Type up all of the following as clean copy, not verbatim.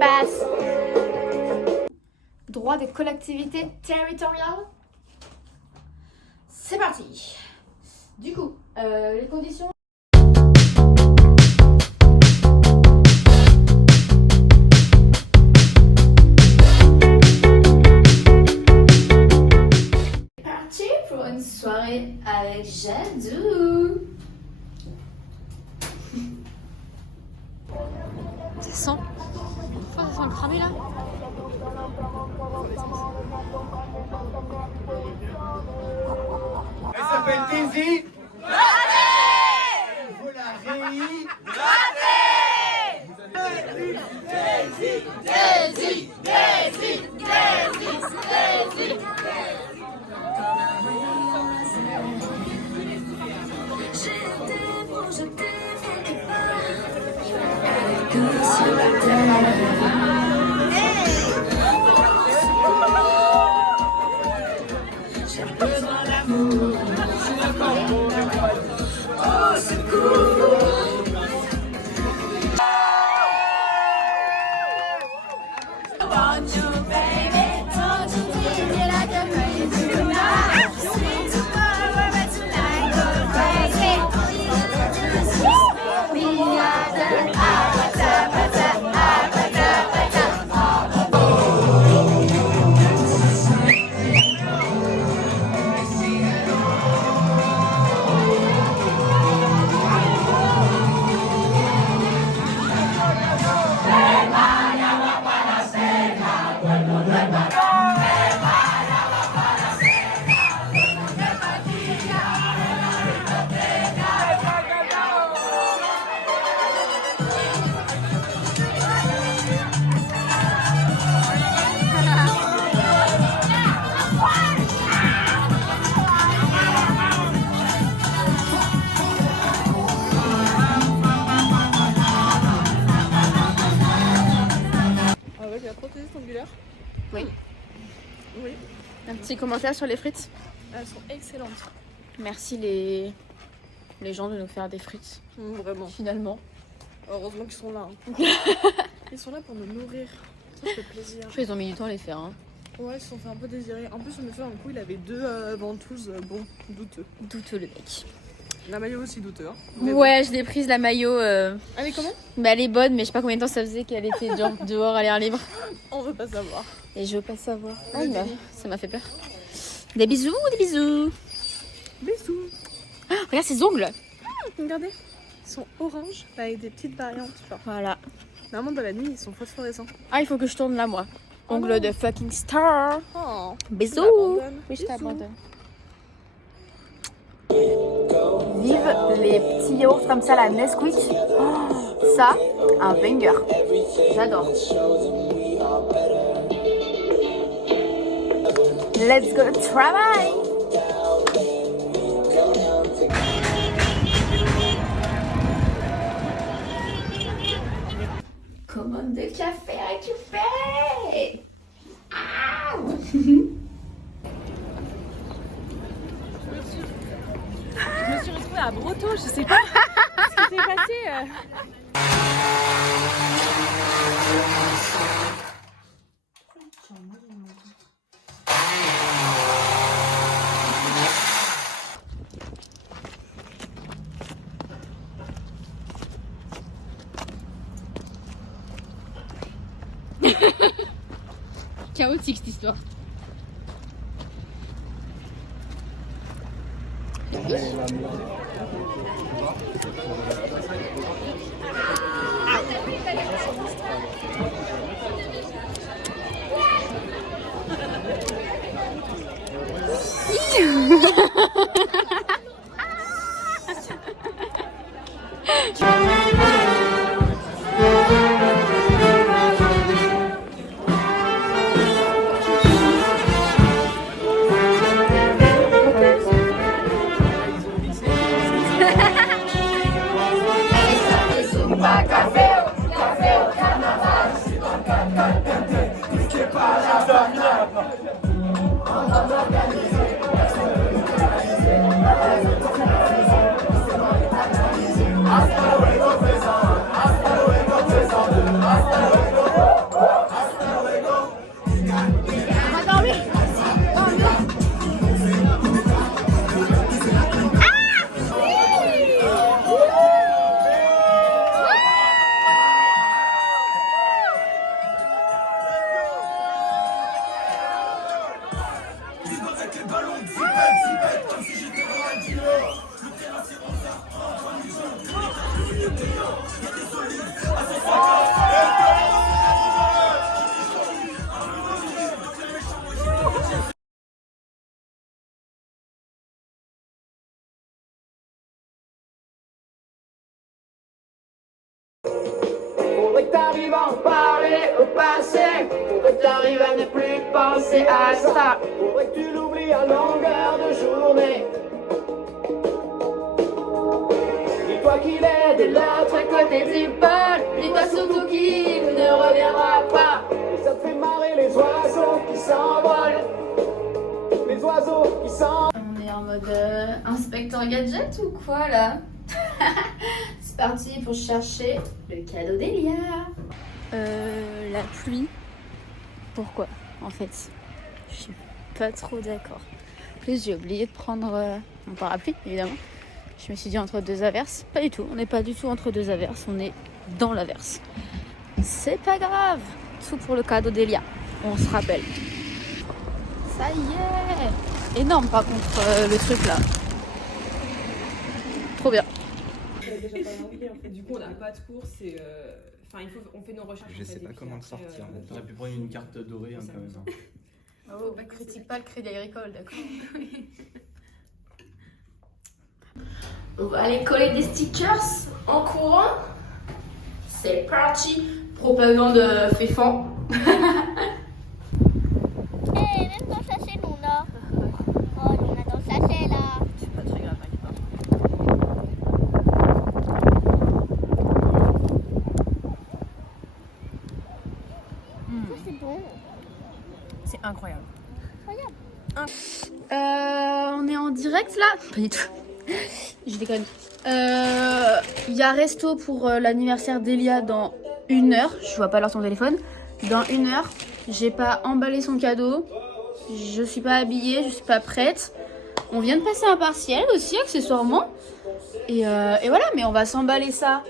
passe. Droit des collectivités territoriales. C'est parti. Du coup, les conditions. Parti pour une soirée avec Jadou. Ça sent. Ça sent le cramé là. Elle s'appelle Daisy. Vous la Réi. Daisy, Daisy, Daisy, Daisy, Daisy. Avec la prothésiste angulaire. Oui. Oui. Un petit commentaire sur les frites. Elles sont excellentes. Merci les gens de nous faire des frites. Vraiment. Finalement. Heureusement qu'ils sont là. Hein. Ils sont là pour nous nourrir. Ça fait plaisir. Je crois qu'ils ont mis du temps à les faire. Hein. Ouais, ils se sont fait un peu désirer. En plus, on me fait un coup, il avait deux ventouses, bon, douteux. Douteux le mec. La maillot aussi douteux. Hein. Ouais, je l'ai prise la maillot. Elle est comment? Bah, elle est bonne, mais je sais pas combien de temps ça faisait qu'elle était genre dehors à l'air libre. On veut pas savoir. Et je veux pas savoir. Ah, ça m'a fait peur. Des bisous, des bisous. Bisous. Ah, regarde ses ongles. Regardez, ils sont orange avec des petites variantes. Genre. Voilà. Normalement, dans la nuit, ils sont phosphorescents. Ah, il faut que je tourne là, moi. Oh Ongle non. de fucking star. Oh. Bisous. t'abandonnes. Oui, je Bisous. t'abandonne. Vive les petits yaourts comme ça, la Nesquik. Oh, ça, un banger. J'adore. Let's go travail. Commande de café récupéré. Ah. Je me suis retrouvée à Broto, je sais pas ce qui s'est passé. Chaotique cette histoire. Faudrait que t'arrives à en parler au passé. Faudrait que t'arrives à ne plus penser à ça. Faudrait que tu l'oublies à longueur de journée. Dis-toi qu'il est de l'autre côté du pôle. Dis-toi surtout qu'il ne reviendra pas. Et ça te fait marrer les oiseaux qui s'envolent. Les oiseaux qui s'envolent. On est en mode inspecteur gadget ou quoi là? C'est parti pour chercher le cadeau d'Elia. La pluie. Pourquoi en fait? Je suis pas trop d'accord. En plus j'ai oublié de prendre mon parapluie évidemment. Je me suis dit entre deux averses. Pas du tout, on n'est pas du tout entre deux averses, on est dans l'averse. C'est pas grave. Tout pour le cadeau d'Elia. On se rappelle. Ça y est. Énorme par contre le truc là. Trop bien. Du coup, on n'a pas de course et enfin, on fait nos recherches. Je sais pas comment le sortir. T'aurais pu prendre une carte dorée hein, quand même. Oh, bah critique pas le Crédit Agricole, d'accord. On va aller coller des stickers en courant. C'est parti. Propagande Féfan. Eh, même dans le sachet, Luna. Oh, Luna dans le sachet, là. C'est pas très grave, t'inquiète pas. Oh, c'est bon. C'est incroyable. On est en direct là? Pas du tout. Je déconne. Il y a resto pour l'anniversaire d'Elia dans 1 heure. Je vois pas l'heure sur mon téléphone. Dans 1 heure. J'ai pas emballé son cadeau. Je suis pas habillée, je suis pas prête. On vient de passer un partiel aussi accessoirement. Et voilà, mais on va s'emballer ça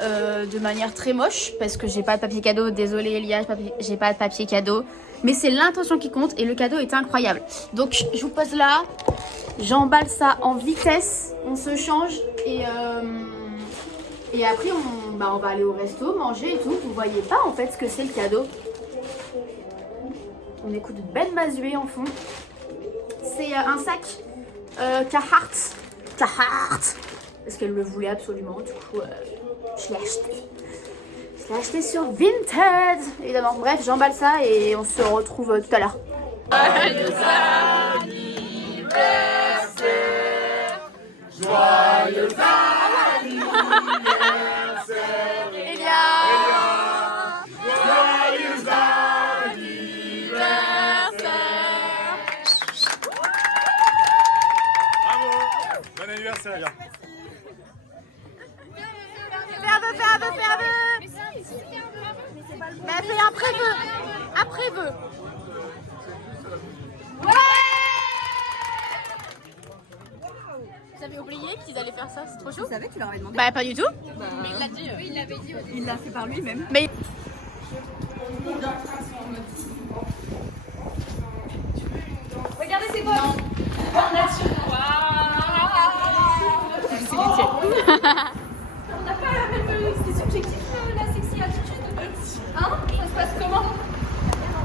de manière très moche parce que j'ai pas de papier cadeau. Désolée Elia, j'ai pas de papier cadeau. Mais c'est l'intention qui compte et le cadeau est incroyable. Donc je vous pose là, j'emballe ça en vitesse, on se change et après on va aller au resto, manger et tout. Vous voyez pas en fait ce que c'est le cadeau. On écoute Ben Mazué en fond. C'est un sac Carhartt. Parce qu'elle le voulait absolument, du coup je l'ai acheté. Je l'ai acheté sur Vinted, évidemment. Bref, j'emballe ça et on se retrouve tout à l'heure. Joyeux anniversaire, joyeux anniversaire, Elia. joyeux anniversaire. Bravo! Bon anniversaire! Fais un vœu. Bah, fais un pré-vœu. Après-vœu. J'avais oublié qu'ils allaient faire ça, c'est trop chaud. Tu savais que tu leur avais demandé? Bah pas du tout. Mais il l'a dit. Oui, il l'avait dit. Il l'a fait par lui-même. Mais Regardez ses bottes. On n'a pas la même. C'est subjectif la sexy attitude. Hein? Ça se passe comment?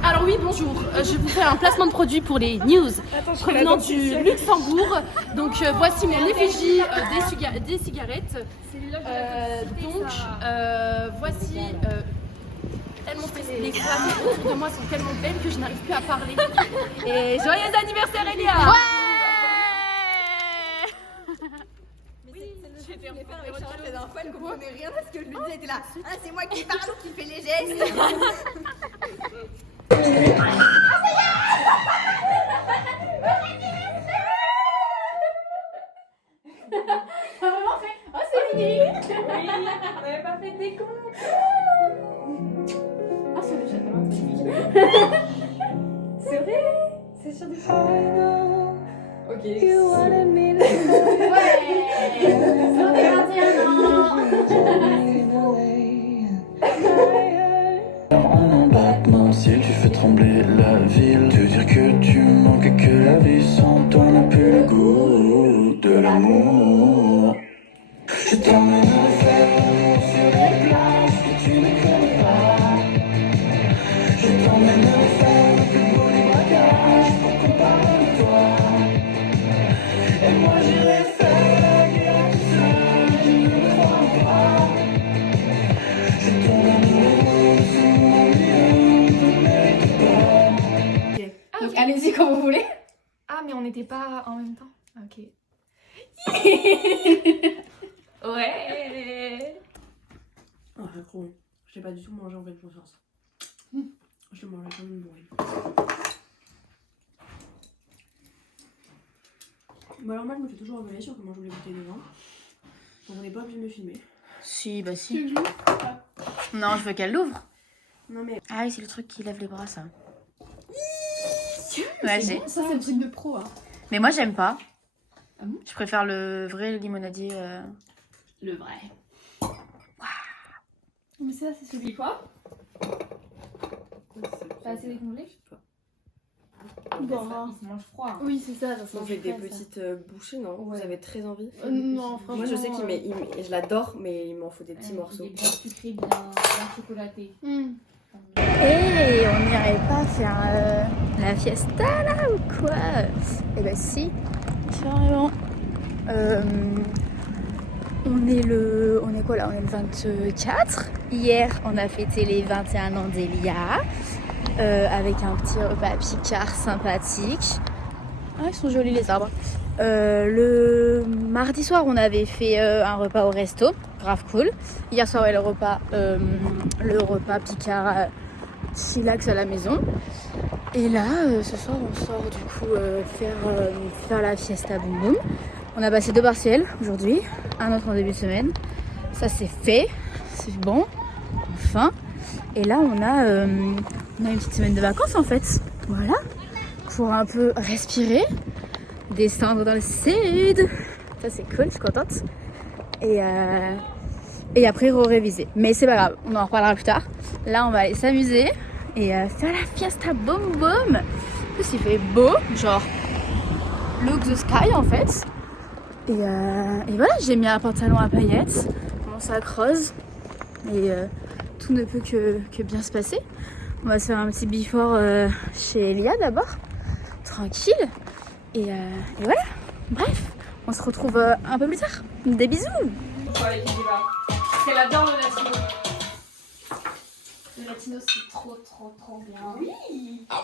Alors oui, bonjour. Je vous fais un placement de produit pour les news provenant du Luxembourg. Donc voici mon effigie des cigarettes. Voici tellement stressée. Les femmes autour de moi sont tellement belles que je n'arrive plus à parler. Et joyeux anniversaire Elia. Je l'ai fait avec Charlotte la dernière fois, elle comprenait rien parce que lui était là. Ah, c'est moi qui parle ou qui fait les gestes. maman fait oh c'est fini. On n'avait pas fait des cons. Ah c'est le chat magnifique. C'est vrai? C'est sur des Ok. Ouais. Sur des 21 ans. En un battement de cils, tu fais trembler la ville. Te dire que tu manques et que la vie sans toi même temps. Ok. Ouais. Ah, c'est trop bon. Je l'ai pas du tout mangé en fait de conscience. Je le mangeais comme une bourrine. Bah alors moi je me fais toujours engueuler sur comment je voulais goûter des vins. Donc on n'est pas obligé de me filmer. Si, bah si. Non, je veux qu'elle l'ouvre. Non mais... Ah oui, c'est le truc qui lève les bras, ça. Ouais, j'ai. Ça, c'est le truc de pro. Hein. Mais moi, j'aime pas. Ah bon? Je préfère le vrai limonadier. Le vrai. Mais ça, c'est celui quoi? Pas assez décongelé? Bon. Il se mange froid. Hein. Oui, c'est ça. Ça On fait des petites bouchées, non? Ouais. Vous avez très envie? Non, franchement. Moi je sais qu'il met... je l'adore mais il m'en faut des petits Il morceaux. est bien sucré, bien chocolaté. Et on n'irait pas faire la fiesta là ou quoi? Eh ben si, carrément. On est quoi là? On est le 24. Hier, on a fêté les 21 ans d'Elia avec un petit repas Picard sympathique. Ah, ils sont jolis les arbres. Le mardi soir, on avait fait un repas au resto, grave cool. Hier soir, ouais, le repas Picard chillax à la maison. Et là, ce soir, on sort du coup faire la fiesta boum boum. On a passé 2 partiels aujourd'hui, un autre en début de semaine. Ça c'est fait, c'est bon, enfin. Et là, on a une petite semaine de vacances en fait. Voilà, pour un peu respirer, descendre dans le sud. Ça c'est cool, je suis contente. Et après réviser. Mais c'est pas grave, on en reparlera plus tard. Là, on va aller s'amuser et faire la fiesta boum boum. En plus, il fait beau, genre look the sky en fait. Et voilà, j'ai mis un pantalon à paillettes, mon sac rose. Et tout ne peut que bien se passer. On va se faire un petit before chez Elia d'abord, tranquille. Et voilà, bref, on se retrouve un peu plus tard. Des bisous. Parce qu'elle adore le latino. Le latino, c'est trop bien. Oui.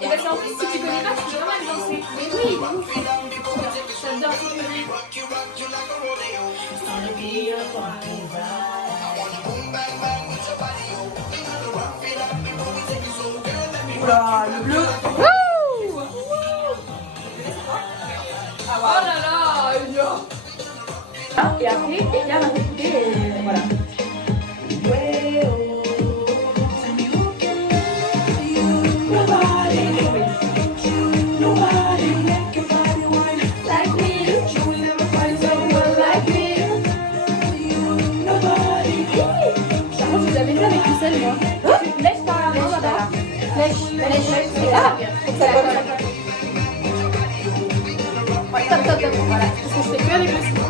Et parce qu'en plus, si tu connais pas, tu peux vraiment danser. Mais oui, j'adore. Oula, le bleu! Oh là là, Et après, Elia va écouter et voilà. voilà. Parce que je fais que avec le citron.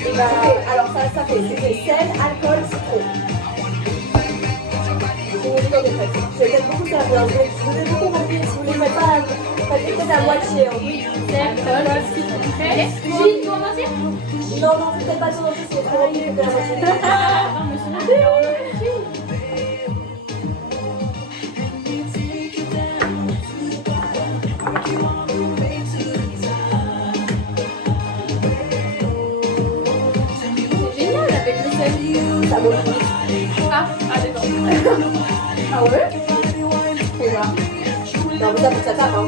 Et bah, alors ça fait sel, alcool, citron. C'est une méthode de fait. Je vais peut-être beaucoup servir. Je vous ai beaucoup rempli. Si vous ne faites pas, faites peut-être à moitié. Hein. Oui, sel, alcool, citron. Gilles, tu en entier? Non, peut-être pas tout entier, c'est trop rempli. Je vais faire la moitié. Ah, mais c'est bon. Ça vaut le coup. Ah, d'accord. Ah ouais? Faut voir. Non, mais ça pour ça tape, hein.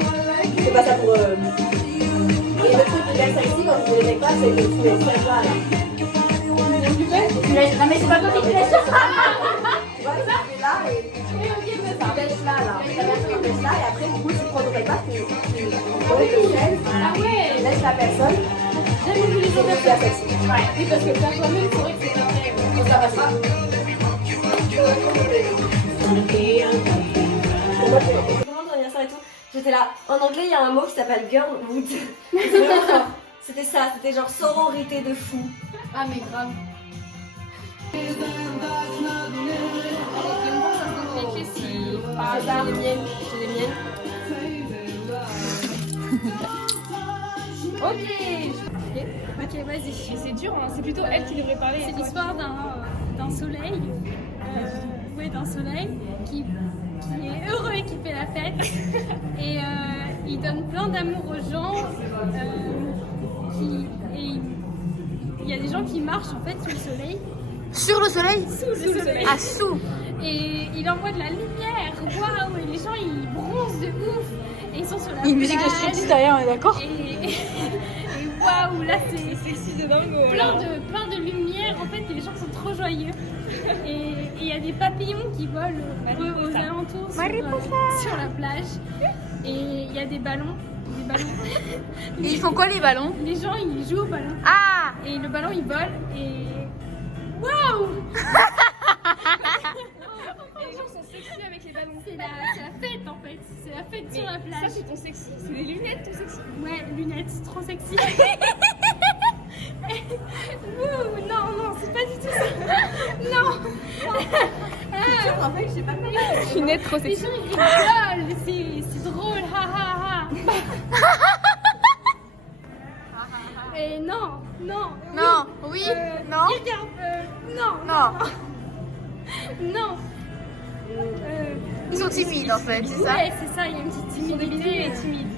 C'est pas ça pour... Et le truc qui laisse ici, quand vous les mettez pas, c'est que tu les laisses là, là. Non mais c'est pas toi qui te laisse. Tu vois, tu mets là et... Tu laisses là, là. Tu laisses là et après, du coup, tu prends ton repas, tu remets le sel, Ah ouais. tu laisses la personne, J'aime vu les et autres tu la fais. Ouais, oui, parce que faire toi-même, c'est vrai que c'est pas très... Donc ça passera. J'étais là, en anglais il y a un mot qui s'appelle girlhood. C'était ça, c'était genre sororité de fou. Ah, mais grave. C'est ça, les miennes, j'ai les miennes. Ok, vas-y. C'est dur, hein. C'est plutôt elle qui devrait parler. C'est l'histoire d'un soleil, d'un soleil qui est heureux et qui fait la fête. Et il donne plein d'amour aux gens. marche en fait sous le soleil. Sur le soleil? Sous le soleil. Ah, sous. Et il envoie de la lumière. Waouh! Et les gens ils bronzent de ouf. Et ils sont sur la Il y a une musique de plage. striptease derrière, on est d'accord? Et waouh, là c'est Sexy de dingo. plein de lumière. En fait, les gens sont trop joyeux. Et il y a des papillons qui volent aux alentours sur la plage. Et il y a des ballons. Et ils font quoi les ballons? Les gens ils jouent au ballon. Ah! Et le ballon il vole et waouh! Les gens sont sexy avec les ballons. C'est la fête en fait. C'est la fête sur la plage. Ça, c'est ton sexy. C'est les lunettes, ton sexy. Ouais, lunettes, trop sexy. Ouh, non, c'est pas du tout ça. Non. En fait, j'ai pas compris. Lunettes trop Les gens ils rigolent, c'est drôle, ha ha ha. Et non. Non, oui, non, Regarde, non. non. Ils sont timides en fait, c'est ça? Ouais, c'est ça, il y a une petite timidité. et timides.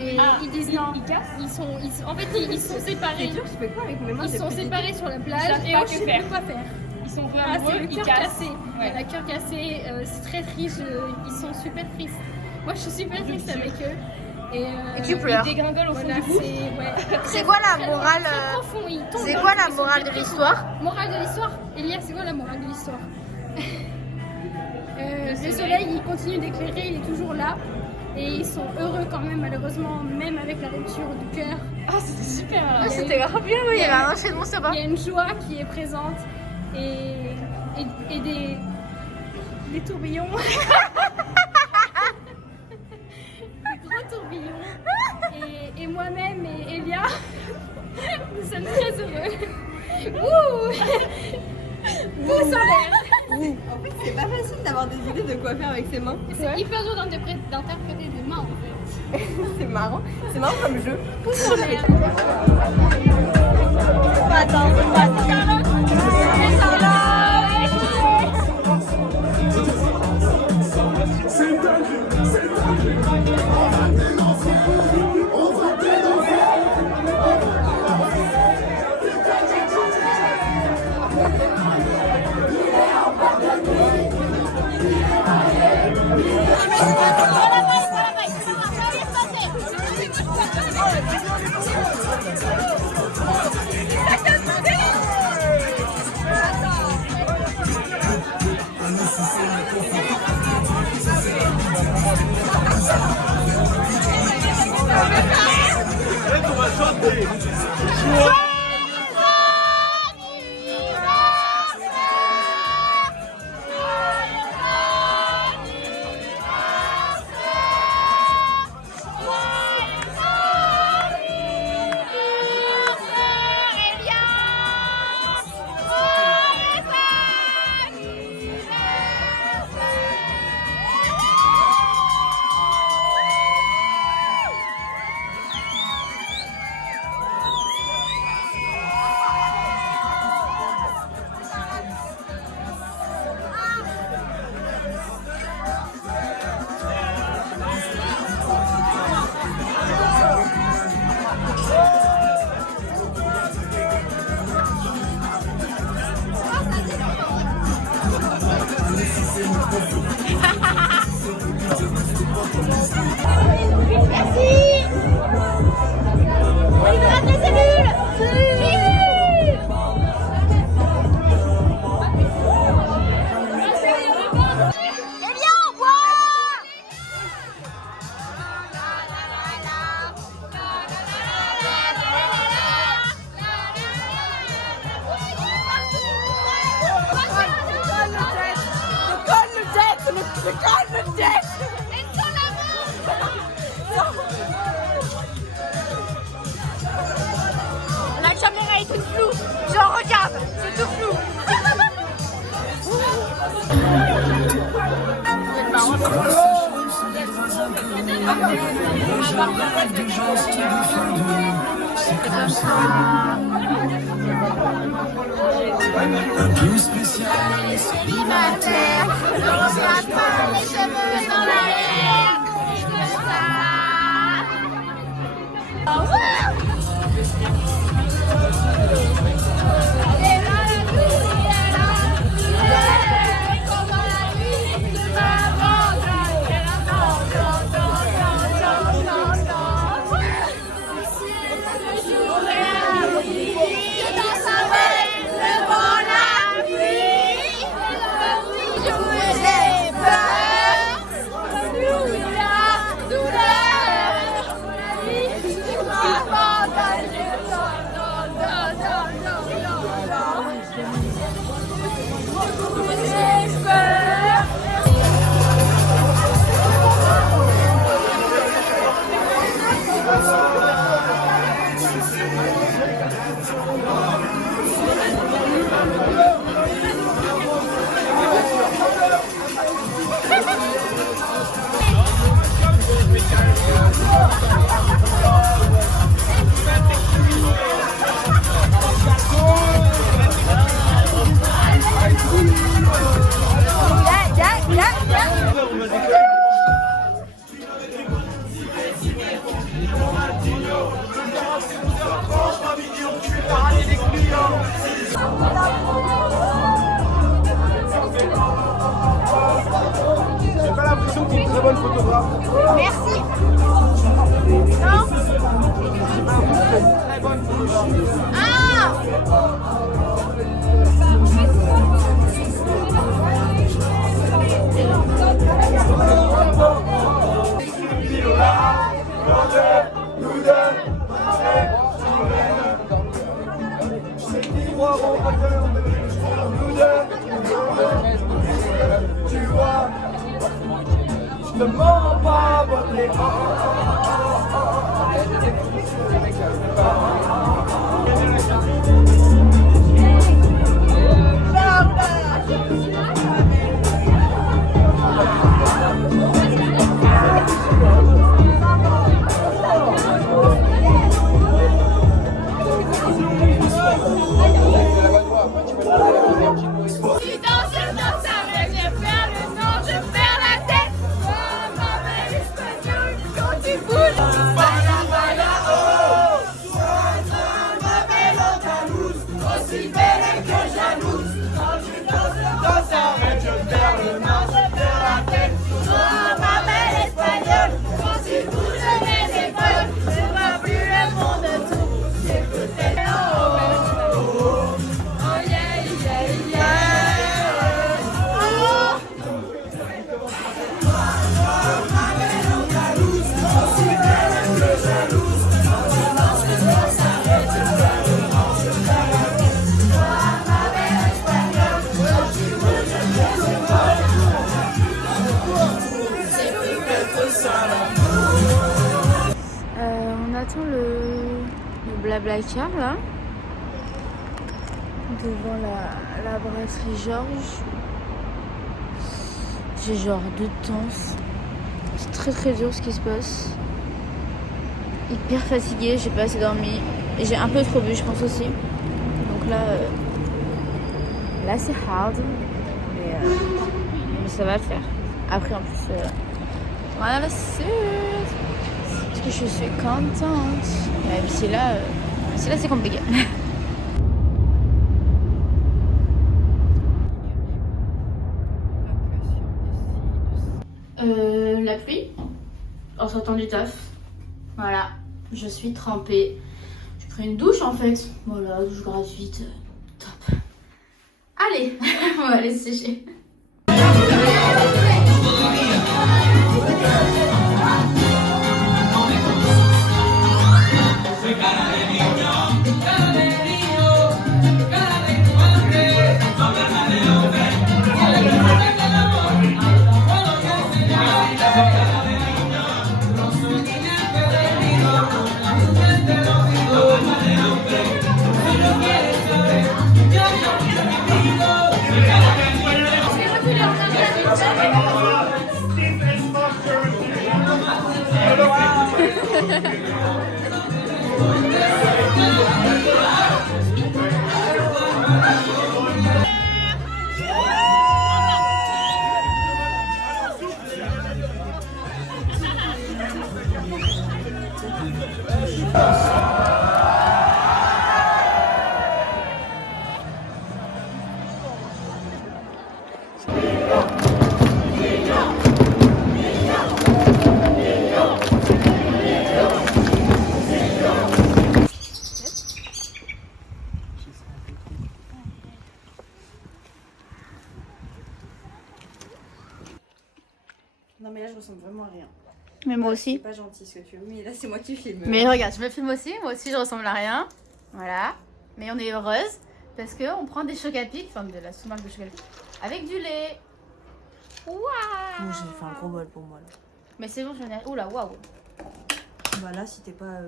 Et ils disent non. Ils cassent. En fait, ils sont séparés. Je fais quoi avec mes mains? Ils sont séparés sur la plage savent et pas eux, que je sais faire. plus quoi faire. Ils sont Ah, vraiment c'est le ils cœur cassent. cassé. Ouais. Le cœur cassé, c'est très triste. Ils sont super tristes. Moi, je suis super triste avec eux. Et tu pleures. Ils dégringolent au fond Voilà, du gouffre. C'est quoi la morale? Très profond, ils tombent C'est dans quoi le la fond, morale ils de sont l'histoire? Morale de l'histoire? Elia, c'est quoi la morale de l'histoire? Le soleil, il continue d'éclairer, il est toujours là. Et ils sont heureux quand même, malheureusement, même avec la rupture du cœur. Ah, c'était super. Ah, c'était grave bien, oui, il y avait un enchaînement sympa. Il y a une joie qui est présente et des tourbillons. Des gros tourbillons. Et moi-même et Elia, nous sommes très heureux. Ouh! Pouce en l'air! En fait, c'est pas facile d'avoir des idées de quoi faire avec ses mains. C'est hyper dur d'interpréter des mains en fait. C'est marrant comme jeu. Pouce en l'air. La caméra est toute floue. Genre, regarde, c'est tout flou. Célibataire, on regarde pas les cheveux dans l'air. Ah ouais. très bonne photographe. Merci. Très bonne photographe. Tu vois, je te mens pas, bonne On attend le Blablacar là, devant la brasserie Georges. J'ai genre 2 temps. C'est très dur ce qui se passe. Hyper fatiguée, j'ai pas assez dormi. Et j'ai un peu trop bu, je pense aussi. Donc là c'est hard. Mais ça va le faire. Après en plus, voilà c'est... Parce que je suis contente. Même si là c'est compliqué. La pluie en sortant du taf. Voilà, je suis trempée. J'ai pris une douche en fait. Voilà, douche gratuite. Top. Allez, on va aller sécher. Non mais là je ressemble vraiment à rien. Mais moi C'est aussi. pas gentil ce que tu veux, mais là c'est moi qui filme. Mais regarde, je me filme aussi. Moi aussi, je ressemble à rien. Voilà. Mais on est heureuse parce qu'on prend des chocs à pic, enfin de la sous-marque de chocs à pic, avec du lait. Waouh! J'ai fait un gros bol pour moi là. Mais c'est bon, j'en ai. Oula, waouh! Bah là si t'es pas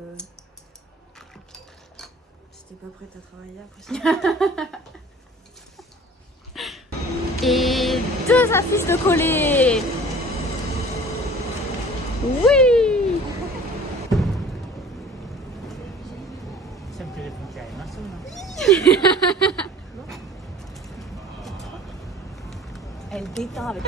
prête à travailler après ça. Et 2 affiches de coller. Oui. Ça me fait les frontières et Marceau, non? Elle déteint avec.